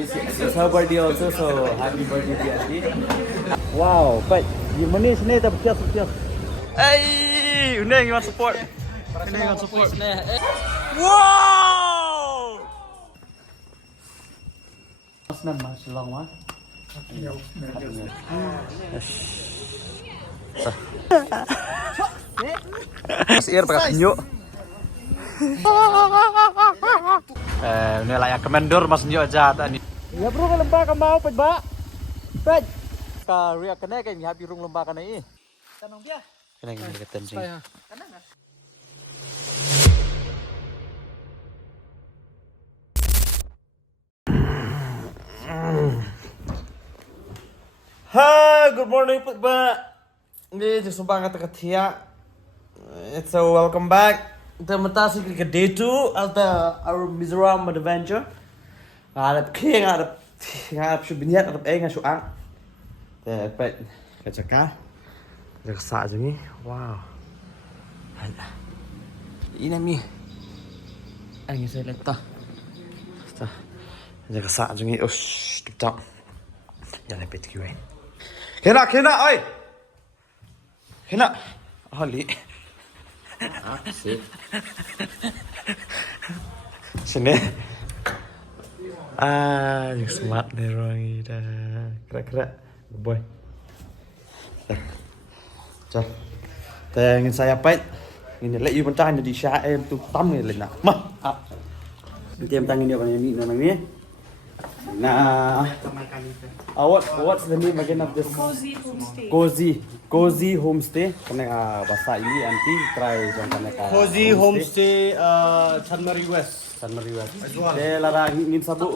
It's her birthday also, so happy birthday, Auntie. Wow, but you money is need to kiss. Hey, Uneng, you want support? Uneng, you want support? Wow! Mas nam mas long quá. Mas Ir pakai senyuk. Ini layak kemendur mas senyuk aja tadi. Ya bro, kalau lembah kamu mau pet ba? Pet. Karya kena kan happy rung lembah kena ini. Tanong dia. Kena gini deketan sih. Hi, good morning pet ba. Ini sumpah kata ketia. It's a welcome back. Kita mentasi ke day 2 of our Mizoram adventure. Ada king, ada subiniat, ada ngasuk ang. Dapat kacaka. Ada kesak ni. Wow. Ini mi. Ang saya letak. Ada kesak ni. Ush, tutup. Ya lepas tu kuih. Kena, oi. Kena. Holy. Sini. Yang smart nih orang ini dah. Kera-kera. Good boy. Cak. Yang saya pait. Ini let you mentah jadi syair tu tam ni lena. Mah. Nanti yang tangan dia kan ini nang ni. Nah. What's the name again of this? Cozy Homestay. Kena bahasa ini anti try jangan kena. Cozy Homestay Chanmari West. Dia lara ingin sabu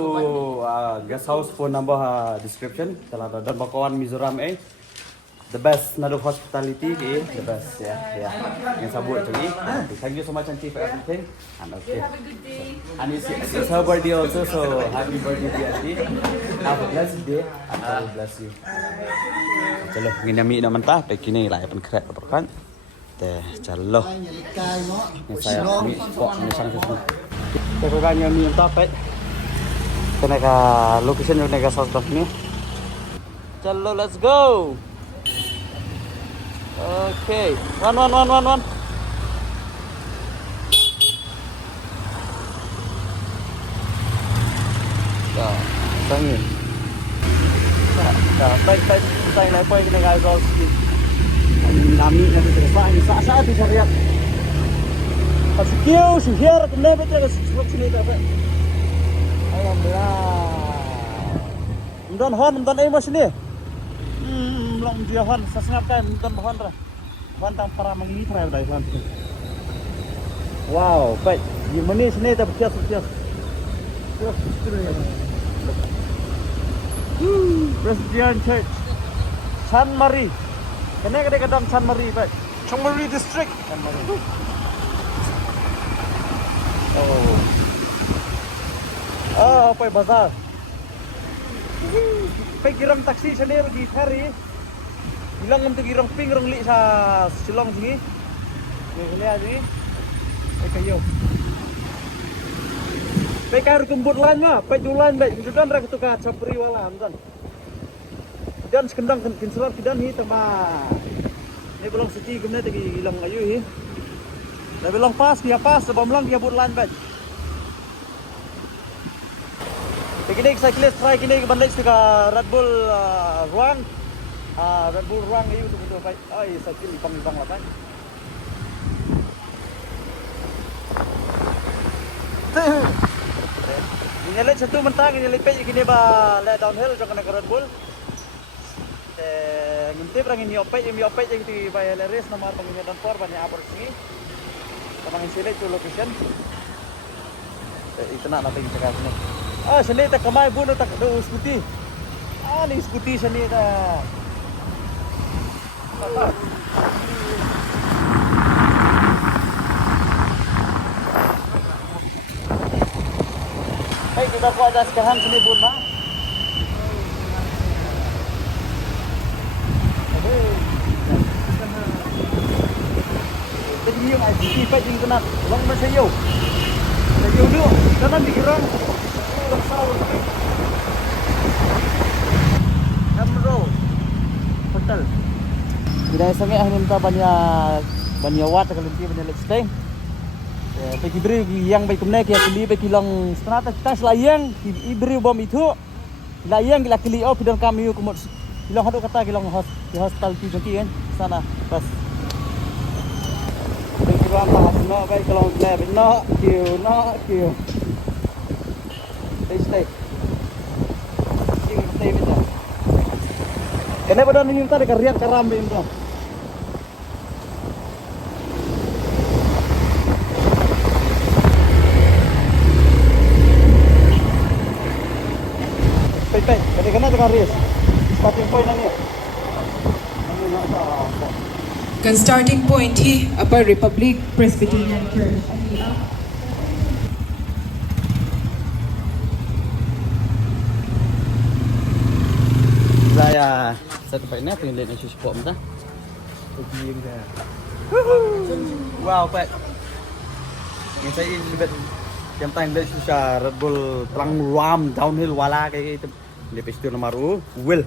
guest house phone number description. Kalau ada dan bakawan Mizoram the best Nadu hospitality the best yeah. Ingin sabu lagi. Thank you so much Auntie for everything. And okay. Have a good day. And it's her birthday also, so happy birthday Auntie. Have a blessed day. And God bless you. Chalo, nginami naman ta, pe kini lai pan kret perkan. Chalo. Ni saya mi kok ni sang susu. Ko ga nyami ta pe. Kena ka location yung nega south of ni. Chalo, let's go. Okay. One. Tangin. Tay na po yung nag-alcohol skin. Nami na dito sa ini sa di syariat. Pasikyo si here kene betre ka suksuk sini ta pa. Alhamdulillah. Mdan ay mas ni. Long dia hon sasngap kan mdan hon ra. Hon tang para mangi tra dai hon. Wow, baik. Di mana sini ta kias. Presbyterian Church, Chanmari. Kena kadang Chanmari, Pak. Chanmari District. Chanmari. Apa bazar? Girang taksi sendiri di ferry. Bilang untuk girang ping rong li sa Silong sini. Ni lihat sini. Kayo. Pekar kumpul lain mah, pejulan baik, sudah rak tukar capri wala amdan. Dan sekendang kinsurat kidan hi tama. Ni belum suci kemudian tadi hilang ayu hi. Dah belum pas sebab lang dia buat lain baik. Begini cyclist try kini bandai stika Red Bull ruang. Red Bull ruang ayu tu betul baik. Ai cycle ipang lah kan. Ini satu mentang ini lepas ini ba le downhill jangan nak Red Bull. Nginti perang ini opet yang di bayar race nomor penginnya dan por banyak apa sini. Tamang select tu location. Itu nak nanti kita kasih. Sini tak kemai pun tak ada skuti. Ni skuti sini dah. Hey, kita ko ada sekarang sini pun mah. Jadi yung ICT pa yung kena lang ba sa iyo? Sa iyo dulu, kanan di kirang. Jangan sangat hanya minta banyak watt kalau nanti banyak let's stay. Bagi beri yang baik kemana kia kili bagi lang setengah kita selayang iberi bom itu layang gila kili oh pidang kami kumut bilang haduk kata bilang hospitality nanti kan sana pas bagi bom no baik kalau no kiu stay betul kenapa dah ni minta dekariat karam begitu. Kena dengan race. Starting point na niya. Kan starting point hi Upper Republic Presbyterian Church. Saya satu point na tingin na support mo ta. Wow, Pak. Yang saya libat yang tayang dari susah Red Bull perang ruam downhill wala kayak gitu. Lepas itu nomor Will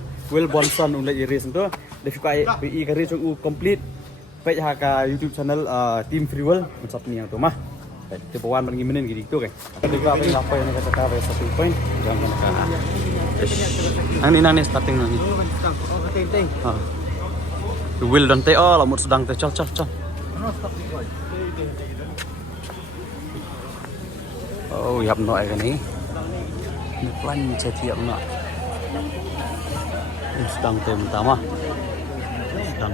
Bonson untuk race itu. Lepas itu PI race itu complete. Baik haka YouTube channel Team Free World macam ni yang tu mah. Baik bawan bergimana gitu kan. Kedua apa yang kata kata satu point jangan kena. Ini starting nani. Will dan Teo lah mau sedang col. Oh, ya no kan ni. Ni plan cetiap nak. Sedang tem pertama. Sedang.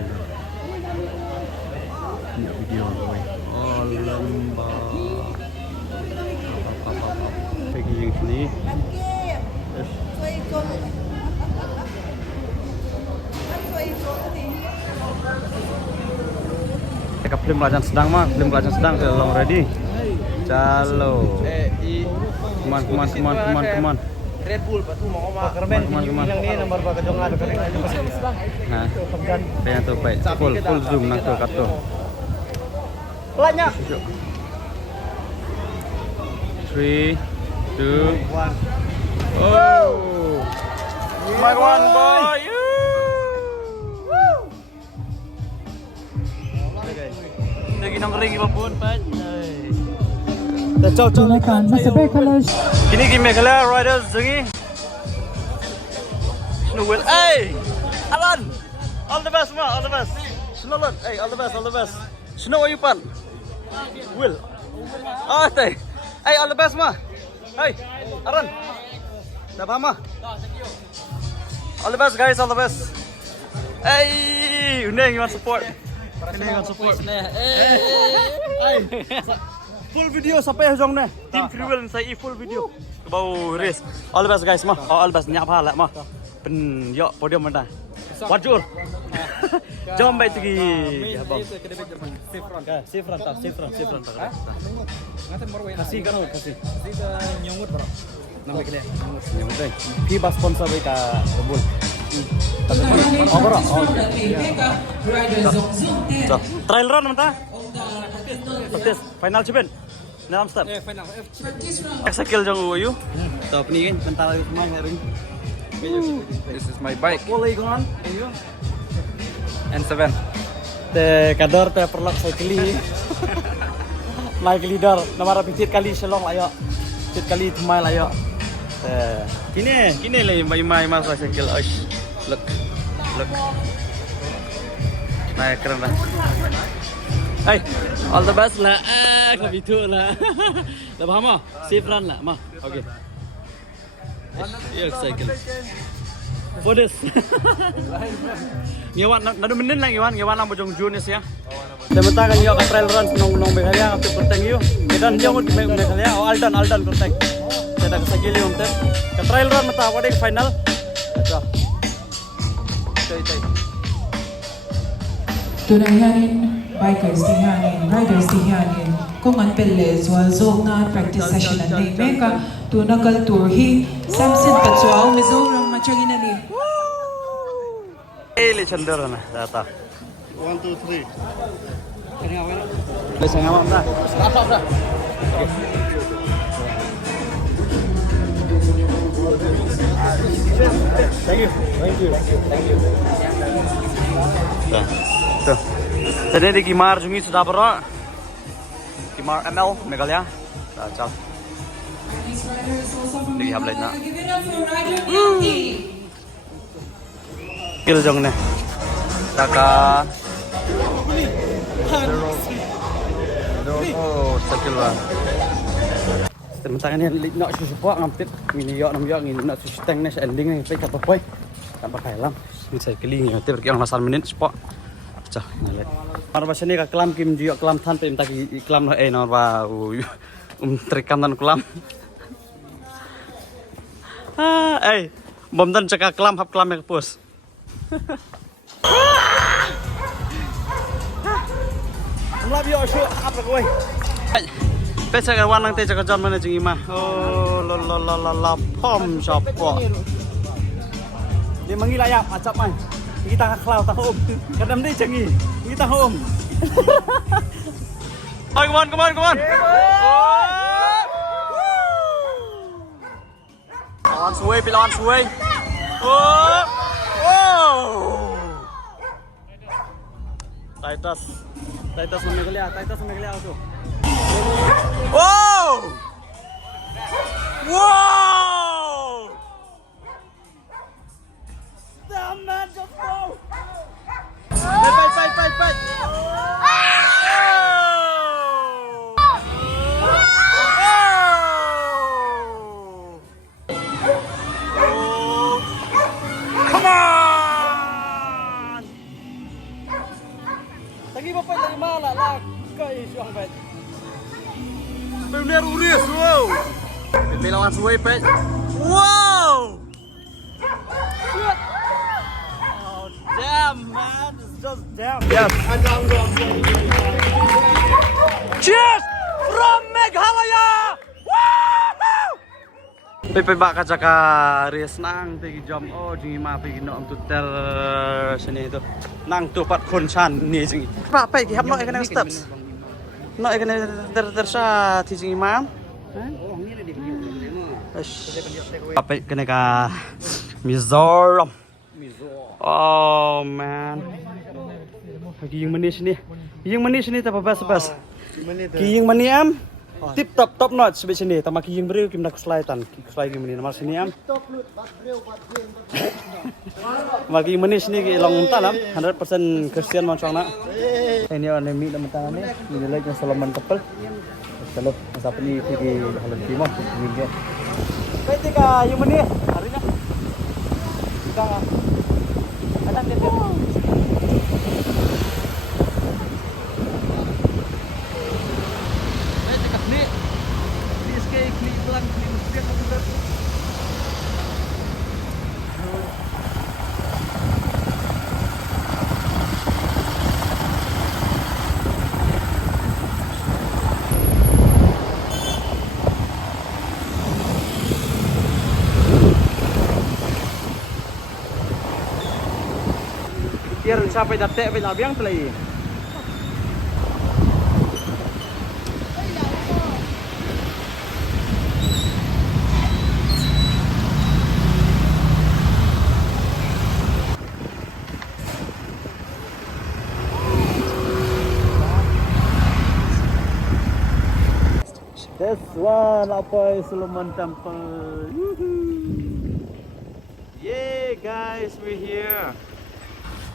Ini video gue. Oh, lembah. Pergi yang sini. Film pelajaran sedang mah, film pelajaran sedang long ready. Calo. Kuman. Red Bull batu mau ngomong kermen yang ni nomor berapa jongan kering aja nah kaya tu baik full zoom nang tu kartu pelannya 3 2 1 oh my one boy lagi nang ring pun pat Tunakan masabay kalas. Kini game kala riders jangi. Snowwell. Hey! Alan! All the best ma, all the best. Snowwell. Hey, all the best. Snow Ayupan. Will. Ah, tay. Hey, all the best ma. Hey, Aran. Dah faham ma? All the best guys, all the best. Hey, Uneng you want support? Hey. Full video sampai hujung ni. Team Free Will saya full video. Bau race. All the best guys mah. All the best nyak phala mah. Pen yo podium mana. Wajur. Jom baik lagi. Abang. Safran. Kasih kan kasih. Nyomut bro. Nampak kalian. Nyomut deh. Piba sponsor baik ka Rebul. Trial run mata. Petis final cepen. Dalam step. final. Exekil jang uyu. Top ni kan bentar lagi semua hari. This is my bike. Boleh kan? Ayo. N7. Te kadar te perlak cycli. Naik leader nomor pitit kali selong ayo. Pitit kali thumai ayo. Kini lah mai masa cycle. Look. Naik keren lah. Hey, all the best lah. Kami tu lah. Dah faham ah? Safe run lah, mah. Okay. Iya cycle. For this. Nyawan, nado menen lang nyawan lang bojong Junis ya. Sebentar kan yo ka trail run nong behalya ka perteng yo. Kedan yo ngut behalya o Aldan perteng. Seda ka sagili umten. Ka trail run mata wade final. Acha. Cai. Tunayanin bikers dihanin, riders dihanin. Kung ang peles wal zog na practice session at nay meka tunakal tour hi Samson Patsuao Mizoram Machaginali. Le chandera na data. 1 2 3. Bisa ngamam dah. Thank you. Dah. Tuh. Jadi di Kimar Jungi sudah bro. Kimar ML Meghalaya. Dah ciao. Di hablay na. Kil jong ne. Taka. Oh, sakil lah. Teman-teman ni nak susah ngampit mini yok nam yok ni nak susah teng ni ending ni saya kata boy. Tak pakai lam. Ni saya keling ni pergi yang masal menit spot. Cah, nalek. Mar bahasa ni ka kelam kim jiok kelam than pe tak kelam no ba trikam tan kelam. Bom dan cakap kelam hap kelam yang pus. Love you show up lah kowe. Pesa kan wanang te cakap jam mana jeng imah. Oh la pom siapa. Dia manggil ayam acap mai. Kita kelau tahu. Kadang dia cengi. Kita home. Oh, come on. Lawan suwe. Oh. Titus Meghalaya tu. Wow! Damn man, just go! Fight! Come on! Lagi bapak lagi malah lah. Kai suang bet. Benar uris, wow. Kita lawan suwe bet. Wow. Shit. Oh damn man, it's just damn. Yes. Cheers from Meghalaya. Woo! Pepe bak kaca res nang pergi jam di ma pergi nak tutel sini itu. Nang tu pat kon chan ni jing. Apa pergi hap nak ikan steps. Nak ikan tersa ti jing imam. Apa kena ka Mizoram. Oh man. Pergi yang manis ni. Yang manis ni tak bas. Yang mani am. Tip top notch sebab sini. Tamak yang beri kim nak selaitan. Selai kim ni nama sini am. Maki manis ni long talam 100% Christian macam nak. Ini orang ni nama tangan ni. Ini lagi yang Solomon couple. Kalau siapa ni pergi halam timah pergi. Baik tiga yang mana hari ni? Kita ada dia. Biar sampai datek sampai labiang pelai. This one apa Solomon Temple. Yeah guys, we're here.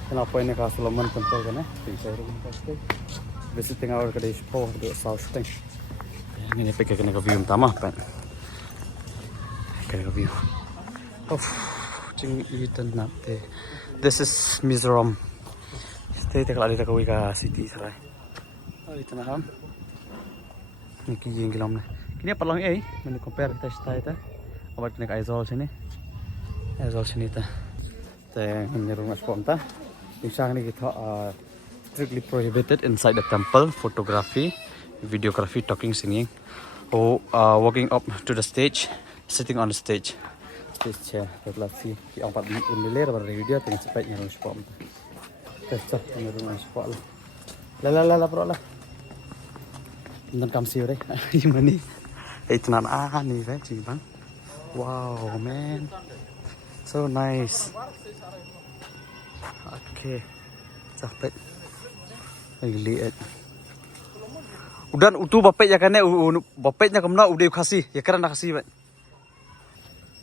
Kenapa ini ke Solomon Temple kan? Saya rumah pasti. Visiting our kedai sport di South Tank. Ini pergi kena ke view utama kan? Kena ke view. Oh, cing itan nate. This is Mizoram. Stay tekal ada tekawai ke city sarai. Oh, itan ham. Ini kini kilam ni. Kini apa lang Mana compare kita stay ta. Awak kena ke Aizol sini. Aizol sini ta. Ini rumah sport ta. Insang ni kita strictly prohibited inside the temple. Photography, videography, talking, singing, or walking up to the stage, sitting on the stage chair. Let's see. Kita empat ini ler pada video tengah cepat nyaru spot. Testa nyaru spot lah. La bro lah. Dan kamu siapa deh? Gimana ni? Itu nana ni saya cium. Wow man, so nice. Okay, sampai lihat. Udah utuh bapet ya kan ya, bapetnya kemana udah kasih, ya karena nak kasih, Pak.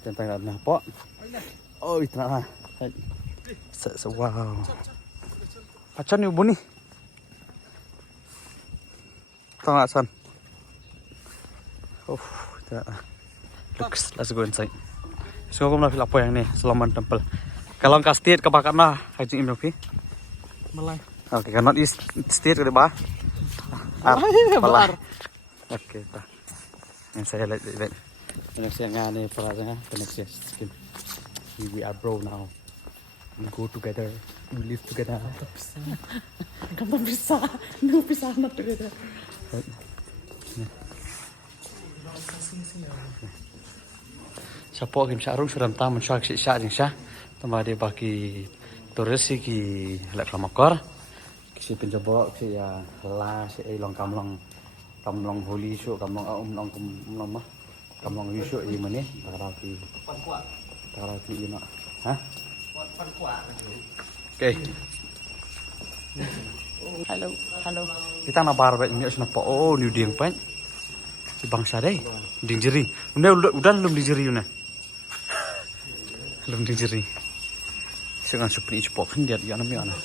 Tentang ada apa? Oh, itu nah. Wow. Acan ni bunyi. Tengah acan. Let's go inside. So aku nak feel apa yang ni, Solomon Temple. Kalau engkau state kebakar nah, hajing ini oke. Malay. Oke, kalau east state ke bawah. Malah. Oke, tak. Yang saya lihat. Yang saya ngani perasaan, connection skin. We are bro now. We go together. We live together. Kamu bisa, nu bisa not together. Siapa kim syarung sudah tahu mencak si syar jeng syah. Tambah dia bagi turis si ki lek kamakor. Si pencoba si ya lah si long kamlong holi show kamlong long mah kamlong show ini mana? Taraki ini nak, hah? Oke. Halo. Kita nak barbe ini harus nampak. Oh, new dieng pen. Si bangsa deh, dieng jeri. Udah belum dieng jeri una. Belum dieng jeri. Sekarang seperti cepok kan dia namanya mana?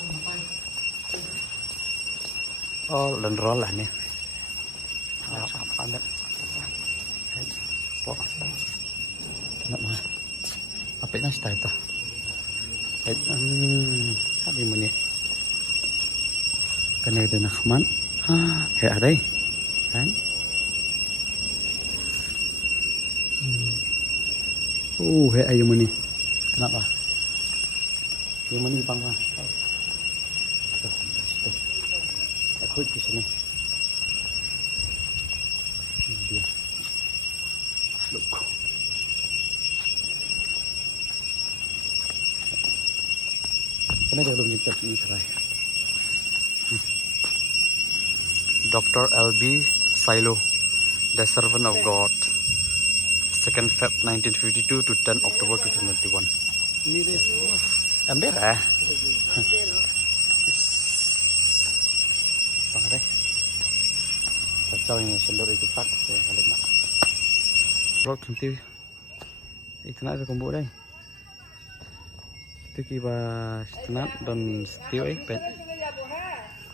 Oh, lenrol lah ni. Ada. Cepok. Nak mah? Apa ini style tu? Ada mana? Kena ada nakman. Ada. Kan? Ayo mana? Kenapa? Yang mana bang lah? Aku di sini. Ini dia. Look. Kenapa belum jika ini serai? Dr. L.B. Silo, the servant of God. 2nd Feb 1952 to 10 October 2021. Ambil lah. Apa deh? Kacau ini sendor itu tak saya balik nak. Bro nanti itu nak kumpul deh. Itu kiba setenak dan setiu pet.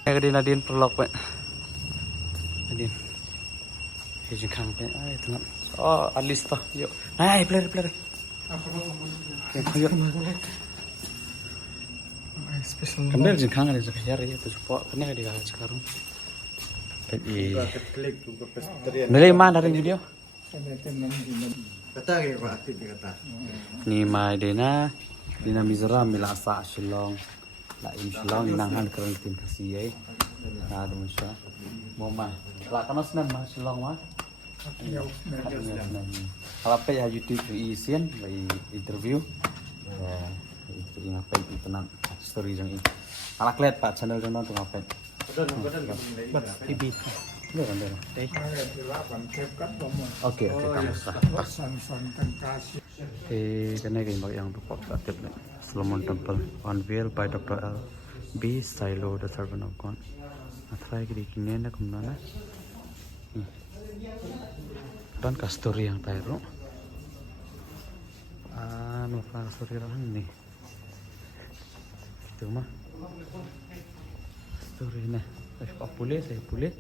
Nadine perlok pet. Nadine. Hejeng kang pet. Itu nak. Oh, alista. Yuk. Hai, player. Yuk. Special. Kamera jeng kang ada sekitar ya tu support. Kena dia sekarang. Nilai mana dari video? Kata ke Pak aktif kata. Ni mai dena dina Mizoram milasa Shillong. La im Shillong inanghan keren tim kasih ai. Nah, dum sya. Mau mah. La kanos nan mah Shillong mah. Kalau apa ya YouTube isian by interview. Ya, itu ngapain itu nak story jang ini. Kalau kalian pak channel jang nonton ngapain? TV. Oke, kamu sah. Kena kayak yang berpok aktif nih. Solomon Temple unveiled by Dr. L.B. Silo, the servant of God. Atrai kini nak kemana? Dan kastori yang tairo. Nufa kastori orang ini. Itu mah. Kastori ni. Saya pulih.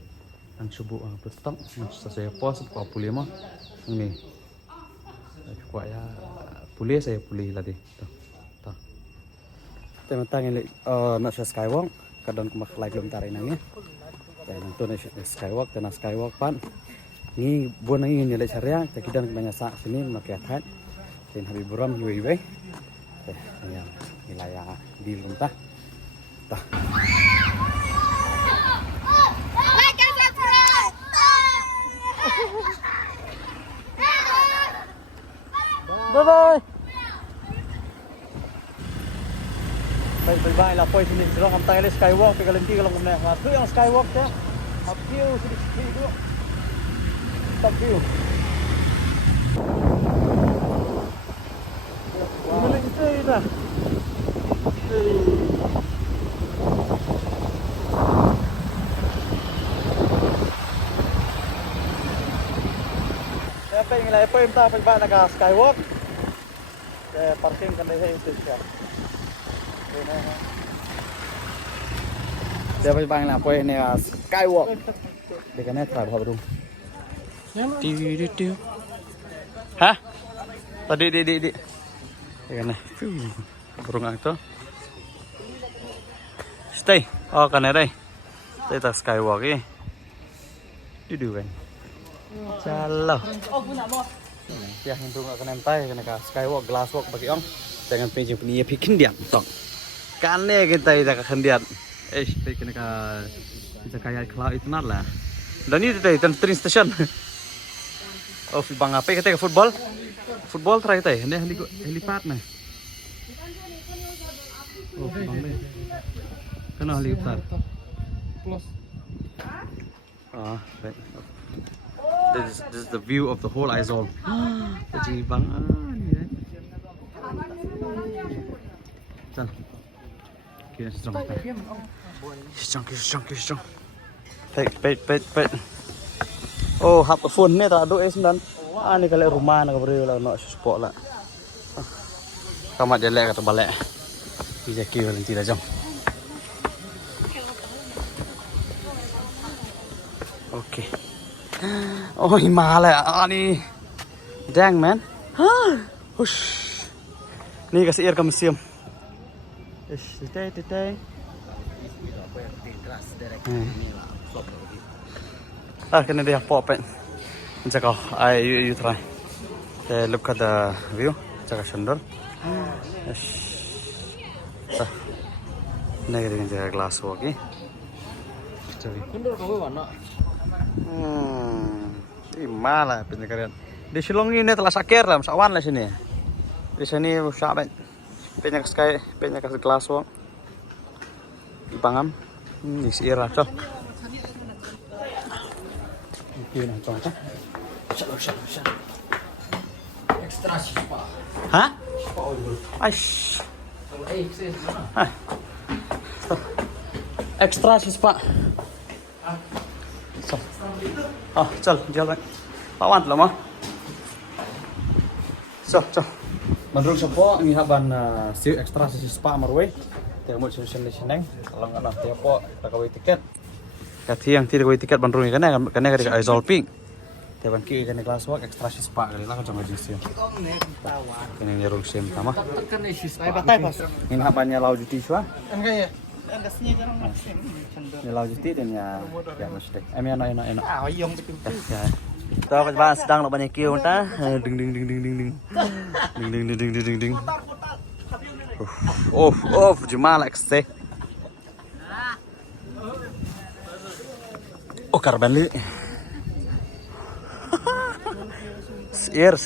Ang subuh petang, saya pos pulih mah. Ini. Saya pulih lagi. Tuh. Teman-teman ini nak skywalk. Kadang kemak like belum tarik nangnya. Dan itu nak skywalk pan. Ni buat nangi ni lek syariah, tapi dan banyak sak sini makai hat. Dan habis buram iwe. Yang wilayah di Luntah. Tah. Bye. Bye lah poin sini. Sudah kamu tayar skywalk, pegalanti kalau kamu nak. Tu yang skywalk ya. Up view sedikit dulu. Top view. Boleh kita dah. apa yang nilai apa yang tak apa naga skywalk. Parking kan dia itu siya. Dia apa yang apa ini skywalk. Dia kan try apa dong. Tiu. Hah? Tadi di. Dia kan. Burung itu. Stay. Oh kan đây. Đây là skywalk ấy. Đi kan. Chalo. Ya untuk akan entai kena skywalk glass walk bagi om. Jangan pinjam punya bikin dia tong. Kane kita tidak akan dia. Kena bisa kayak cloud itu lah. Dan ini tadi train station. Oh, bang apa kita ke football? Football try kita. Ini helipad nih. Oh, bang deh. Kena helipad. Ah, right. This is the view of the whole Aizol. Jadi bang, ni. Chal. Kira strong. Pet. Oh, hap phone ni tak ada dan. Ni kalau rumah nak beri lah nak support lah. Kamat jelek kata balik. Bisa kira nanti dah jom. Okay. Oh, Himalaya. Ni. Dang, man. Hush. Ni kasih air ke museum. Titai. Kena dia pop it. Check out. You try. Look at the view. Check out Shandor. Ni kita jaga glass walk ni. Malah penyekarian. Di Shillong ini telah sakir lah, sawan lah sini. Di sini siapa? Penyak glass walk. Di Pangam. Di Sierra cok. Ini nak cok. Shalom. Extra spa. Hah? Aish. Extra spa. Chal, jalan. Pawan lah mah. So. Menurut siapa ni haban si extra si spa marway. Tengok solution neng. Kalau nggak nanti apa tak kawin tiket. Kati yang tidak kawin tiket menurut ni kan ketika Aizol Pink. Teban ki kan kelas walk extra si spa kali lah jangan jinsi. Ini nyerung sim sama. Ini habannya lau juti sua. Enggak ya. Endasnya jarang musim. Ni lau juti dan ya mesti. Enak. Yung betul. Ya. Tahu kan sedang nak banyak kieu ta. Ding. Ding. Jumal ekse. Oh karban li. Ear.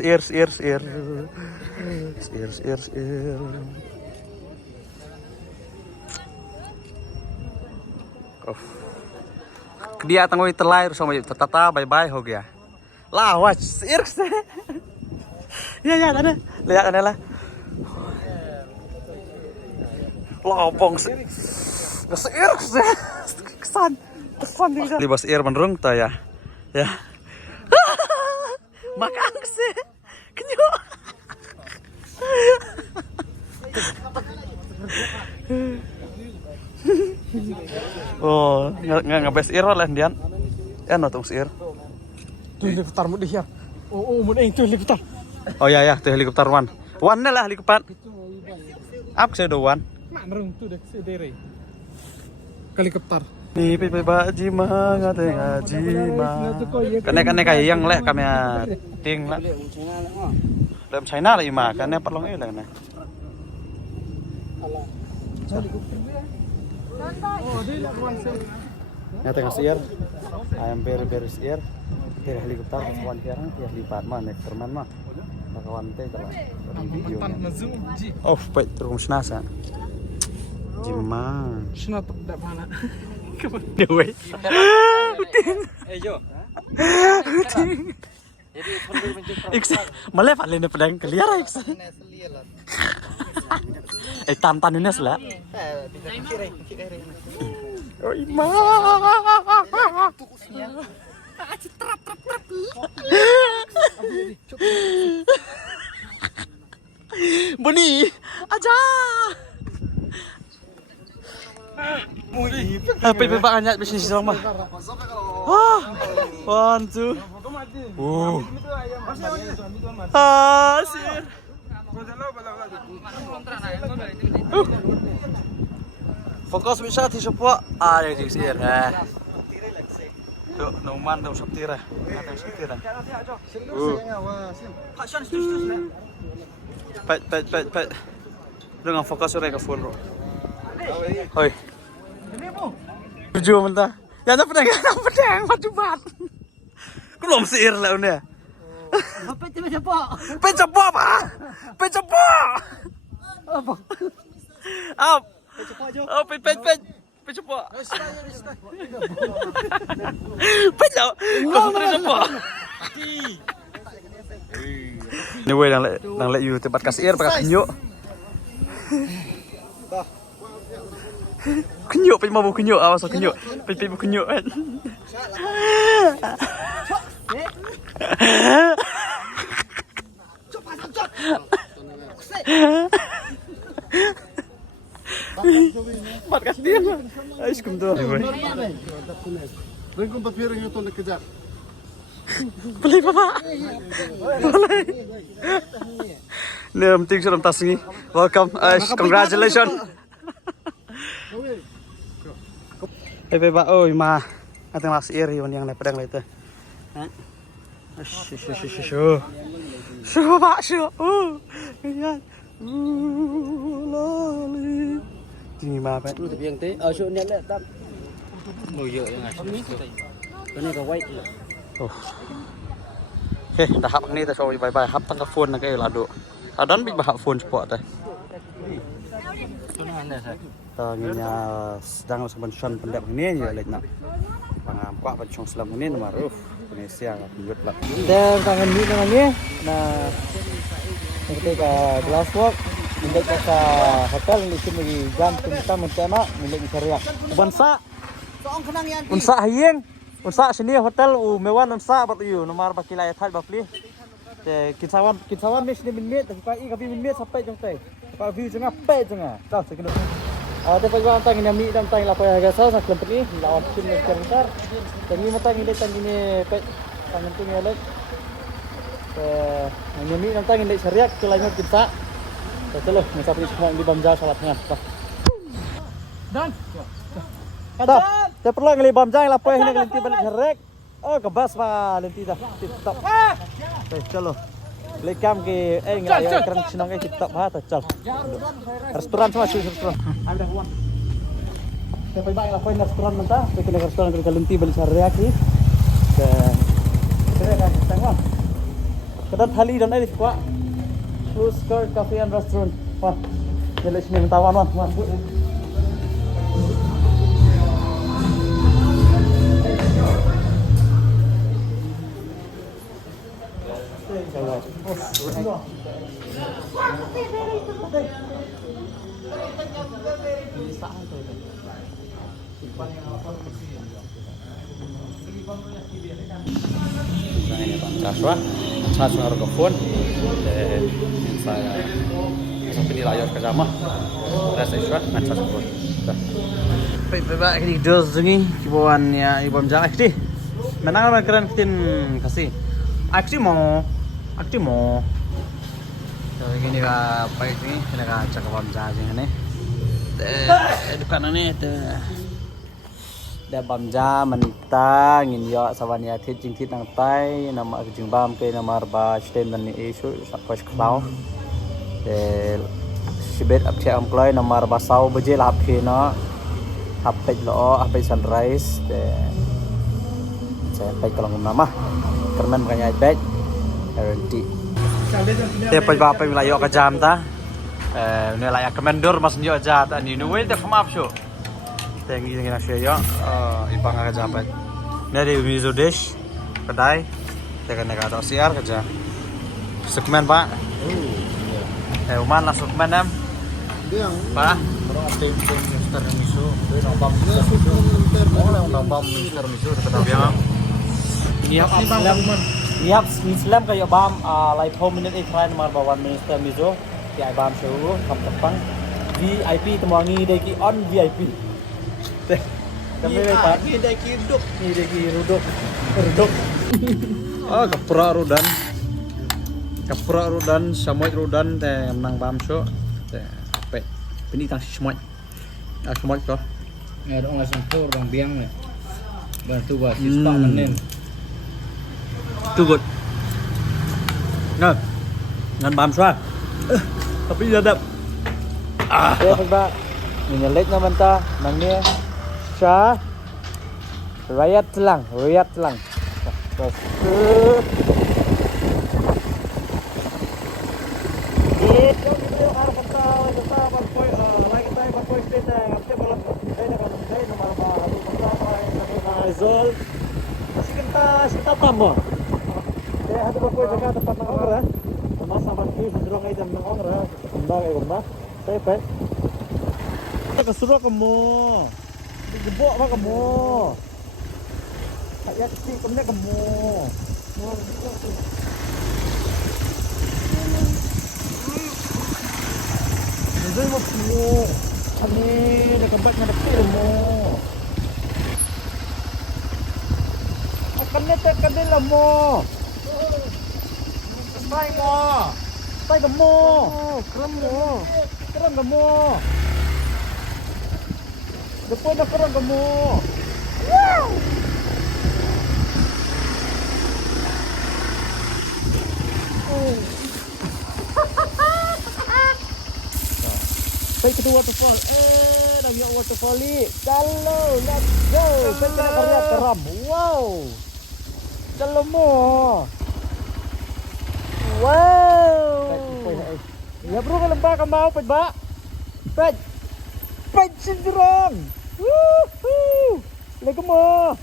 Dia tangoi terlai sama tata bye ho gaya. Lah watch ear se. Ya tadi. Lihat kan lah. Lopong se. Ear se. Kesan dia. Libas ear menrung ta ya. Ya. Makang se. Kenyo. Oh, nggak ear lah Dian. Notong ear. Tu helikopter mu dia. Oh, mu tu helikopter. Oh ya, tu helikopter wan. Wan lah helikopter. Apa sih do wan? Mak merung tu dah sedere. Helikopter. Ni baji ngaji Kane kayak yang lek kami ting lah. Dalam China lah ima kan perlong lah kan. Oh, dia nak wan se. Nya tengah siar. I am very siar. Kira helikopter kawan kira lipat mah nek terman mah. Kawan teh telah video. Oh, baik terus nasa. Jimang. Sina tak mana. Dewe. Jo. Jadi malah paling pedang keliar X. Tan ini sela. Oh ima. Bunyi aja. Apa banyak bisnis sama. One, two. Sir. Fokus bisa di sebuah ada di sini. Tuh, numan tuh sabtira. Ada sabtira. Pet. Dengan fokus mereka full. Hoi. Tujuh mentah. Ya nak pedang maju bat. Belum sihir lah udah. Pet cepo apa? Up. Oh, pet cepo. Pet jauh. Kau putri cepo. Ini gue đang lạiอยู่tempat kasir pakai kenyuk. Kenyuk, pengen mau kenyuk, awas kenyuk, pengen kenyuk. Mat kasir. Ais kum tu. Bring kong papier yang itu nak kejar. Boleh Bapak. Boleh. Ni penting sudah tas ni. Welcome. Congratulations. Pak, oi ma. Ate mas iri yang pedang lah itu. Pak, lihat. Lali. Ini ma Pak. Tapi yang teh, so ni lah tak. Mau yo yang asal. Ini kau white. Oke, dah hap ni ta show bye hap tang ka phone na kay lado. Adan big bahap phone support ta. Tangnya sedang sebenarnya pendap ini ya lek nak. Pangam kwa pencong selam ini nomor Indonesia buat lah. Dan tangan ni dengan ni, nah ketika glasswork, milik sa hotel ni lagi jam kita mencana milik syariah. Bansa. Unsa hayeng. Unsa sini hotel mewan unsa bat you nomor bakilai thai bapli. Te kinsawan mes ni minit tapi kai kapi minit sampai jong teh. Pak view jengah pe jengah. Dah sekena. Te pagwa tang ni mi dam tang la pa ga sa kelompok ni lawan tim ni kentar. Tang ni matang ni tang ni pe tang tu ni lek. Ni mi dam tang ni syariah kelainya kita. Chalo, masa pergi semua di Bamja salatnya. Dan. Dah. Saya perlu ngelih Bamja yang lapar ini lenti balik herek. Oh, kebas pak lenti dah. Tip-top. Chalo. Lekam ke ngelih kerang senang ke tip-top ha chal. Restoran semua cuy restoran. Ada one. Saya pergi balik lapar restoran mentah. Saya kena restoran kerja lenti balik herek ni. Kira kan tengok. Kedai thali dan ini kuat. Full skirt cafe and restaurant. Wah, jadi sini mentawan wah. Ini Pak Joshua, charge ngaruh ke phone. Saya sampai di layar kerjama. Rasa Joshua, charge ke phone. Baik, ini dos ni kibuan ya ibam jarak di. Menang apa keren kitin kasih. Aktif mau. So gini ka baik ni, ini ka cakap jarak ni. Depan ni tu. Dah Bamja mentang ini ya sawania thit jing thit nang tai nama jing bam ke nama ba stem dan ni isu sapos klau de sibet apche employ nama ba sau beje la phe no hapet lo hapet sunrise de saya pai kalau nama kerman bukannya baik guarantee de pai ba pai wilayah ka jam ta ni layak komandor mas nyo jat ani no we de famap show tinggi dengan Asia ibang agak jambat. Ini ada miso dish, kedai, dengan negara Osiar kerja. Segmen Pak. Uman lah segmen em. Pak. Mister miso, nambam mister miso, terkenal biang. Ini apa? Niap Islam kayak bam like home minute ikran mar bawan minister mizo ki ai bam show kam tepang VIP temangi deki on VIP. Kami lepas ni deki ruduk. Ah kapura rudan samoy rudan te menang bam show te pe ini tang samoy ko Ada orang sempur bang biang ni. Bantu buat sistem manen. Too good. Ngon. Ngon bám xoa. Tapi sedap. Ya Pak. Menyelek naman ta nang ni Syah Riyad Telang. Terus kita tambah. Saya ada berpoin jaga tempat nang ora. Mas sama ki sedrong ai jam nang ora. Mbak ai rumah. Saya pe. Kita kesuruh kamu. Digebok apa kamu? Kayak kecil kamu kamu. Ini mau kamu. Ani dah kembat ngadep kamu. Kan dia lamo. Tay kamu. Keren kamu. Depan dah keren kamu. Saya ke waterfall. Dah lihat waterfall ni. Kalau let's go. Saya kena karya keram. Wow. Kalau mo. Wow. Ya bro kalau mbak kau mau pet mbak. Pet sendirian. Woohoo. Lagi mo.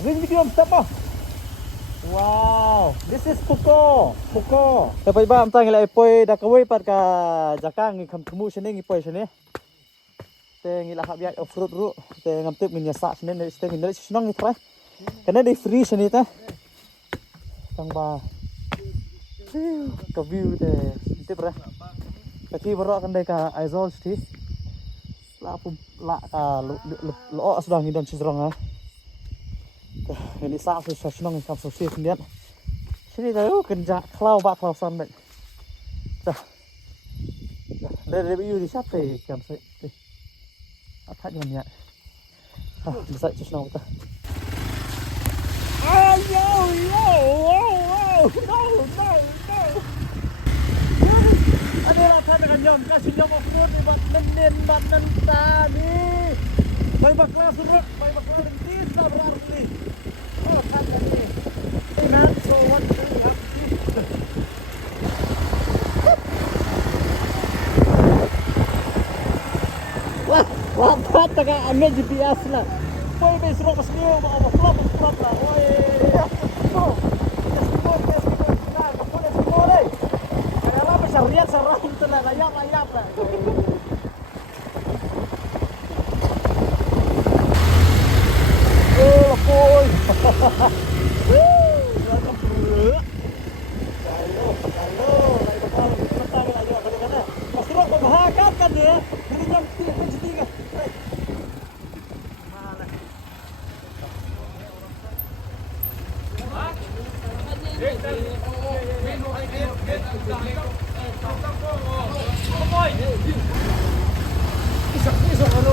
Ring video apa? Wow, this is Puko. Tapi ba am tang lai poi da kawai pat ka jakang ngi kham thumu sene ngi poi sene. Te ngi la khabiat off road ru te ngam tip ngi sa sene ne ste ngi le snong ngi tra. Kana de free sene ta. Tang ba. Ka view te tip ra. Ka ti baro kan de ka Aizol sti. La pu la ka lo asdang ngi don sisrong ha. Ini saat saya senang dengan sosial sendirian. Sini tahu kerja klau bak klau sampai. Dah. Dari review di siapa jam saya. Apa jamnya? Bisa senang kita. No. Ada rasa dengan jam kasih jam off road ni buat nenin tadi. Baik bakal surut, baik bakal rentis tak berarti. Oh, kan ini. Ingat sowan Wah, tengah angin GPS lah. Boy, besok pas ni mau flop lah. Oi. Oh. Nah, kapal semua deh. Kalau apa syariat serang tu lah, layap lah. Oi.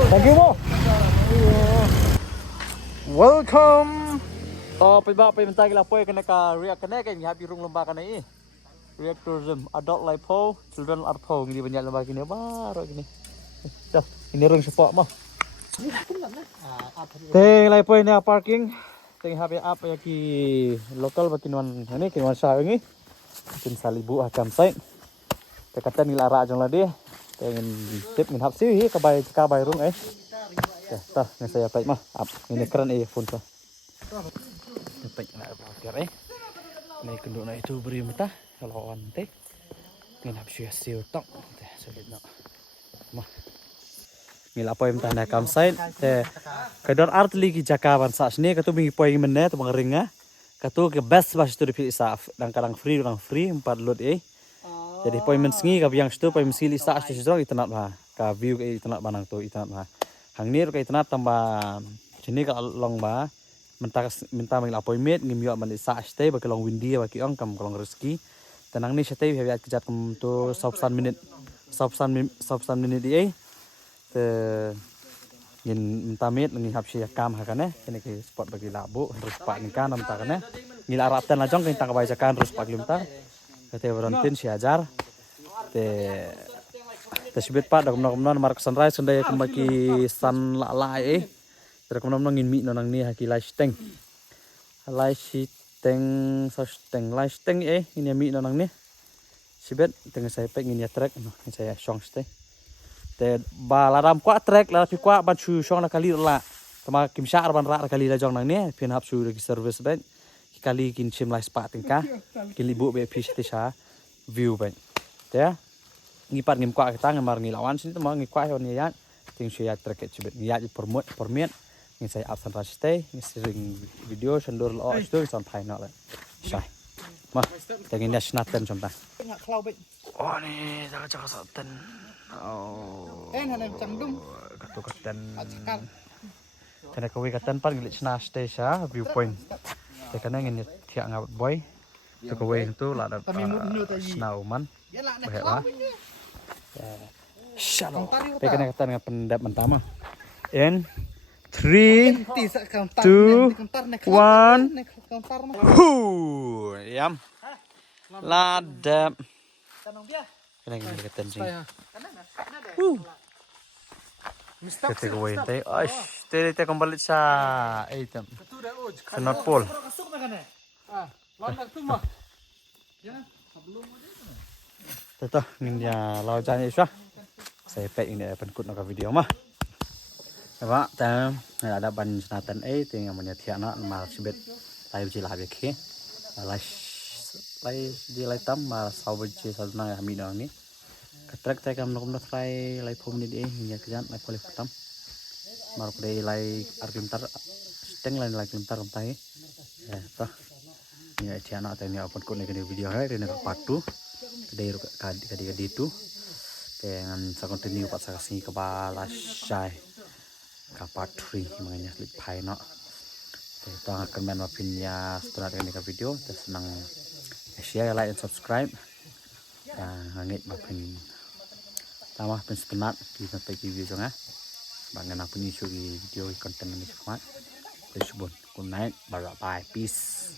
Thank you mo. Welcome. Oh, piba mentagi lapoy kena ka react kena kan happy rung lomba kana i. React tourism adult lipo, children arpo ngini banyak lomba kini baru gini. Dah, ini rung support mo. Teng lipo ini parking. Teng happy up ya ki lokal bakinuan ini kinuan sa ini. Tin salibu akam site. Tekatan nilara jong ladi. Teng tip min hap siwi kabay rung Ya, tah, ni saya plate mah. Ini keren phone sa. Plate na bakir Ni kenduk na itu beri mata kalau ante. Nginap siu tok. Teh sulit nak. Mah. Ngila poy mta na campsite te kadar art ligi jakawan sa sini katu bingi poy menne tu bang ringa. Katu ke best bas tu dipilih sa kadang free 4 load jadi poi mensengi ka biang stu poi mensi lisa stu stu itanat ba ka view ke itanat banang tu itanat ba hang nir ka itanat tambah sini ka long ba minta mengil appointment ngim yo man lisa stu ba ka long windy ba ki ong kam long rezeki tenang ni sete biar kejat kem tu 100 minit 100 minit te ngin minta mit ngin hap sia kam ha kana kene ke spot bagi labu terus pak ni kan minta kana ngil aratan lajong ke tang baca kan terus pak limta kete berontin si ajar te sibet pak dak nom mark sunrise sundai kembaki sun la terus nom ngin mi nang ni haki live steng ini mi nang ni sibet tengah saya pek ngin ya trek no saya song stay te ba la ram kwa trek la pi kwa ban chu song la kali la tama kim sha ban ra kali la jong nang ni pin hap su regi service ben kali kin chim lai spa tingka kin libu be fish te sha view ben te ngipat ngim kwa kita ngamar ngilawan sini tama ngi kwa hon ya ting su ya trek chibet ngi ya permit ngi saya absen ra stay ngi sering video sendur lo stu son thai no la sai ma tengin ya snaten somta oh ni jaga saten oh katu katan kena kawi katan pan ngilit sna stay sha viewpoint te kana ngin thiak ngabot boy tu kawi tu la da sna uman bahe ba shalom te kana katan ngap pendap mentama in 3 2 1 yam ladap kena ngin katan sing Kete gue te, te kembali sa item. Senot pol. Tetap ninja lau jani iswa. Saya pek ini penkut nak video mah. Apa? Tam ada ban senatan tinggal menyetiana mal sibet live jila beki. Live di live tam mal sawaji sadna kami dong ni. Katrek tay kam nokum try lai phom ni hingga kejan lai pole putam mar pre lai argumentar steng lai argumentar tai ya toh ni channel atau ni upload ko ni video hai ni part 2 dari kadi itu dengan sa continue pat sa kasi ka balasay ka part 3 manganya slip pai no to akan men mapinya setelah ini ka video senang share like and subscribe ngit mapin tama pensepenat di sampai video jangan bangan apa ni video konten ini semua. Good night, bye bye, peace.